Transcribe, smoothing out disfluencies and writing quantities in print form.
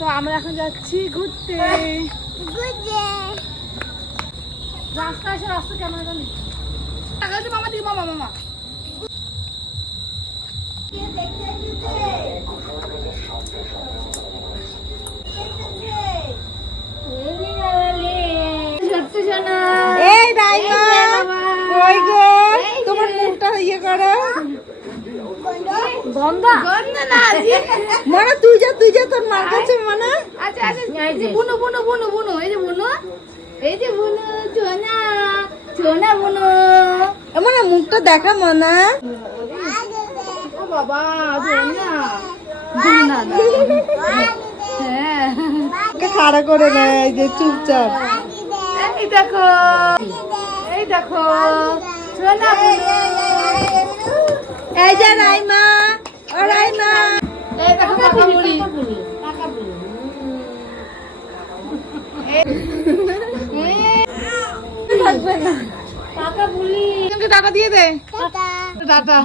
তো আমরা এখন যাচ্ছি ঘুরতে। রাস্তা আছে, রাস্তা ক্যামেরাটা নেই। মামা দিকে, মামা মামা তোমার মুখটা ইয়ে করো মানে তুই যা তোর মার কাছে মানে আচ্ছা আচ্ছা বুনু বুনু বুনু বুনু এই যে বুনু, এই যে বুনু সোনা সোনা বুনু মানে মুখটা দেখা মানা ও বাবা সোনা বুনা হ্যাঁ খাড়া করে নেয় এই যে চুপচাপ। এই দেখো এই দেখো সোনা বুনু, এই যে রাইমা ও রাইমা এই দেখো কাকা বুড়ি কাকা বুড়ি থাকবে না কাকা বুড়ি টাটা দিয়ে দে টাটা।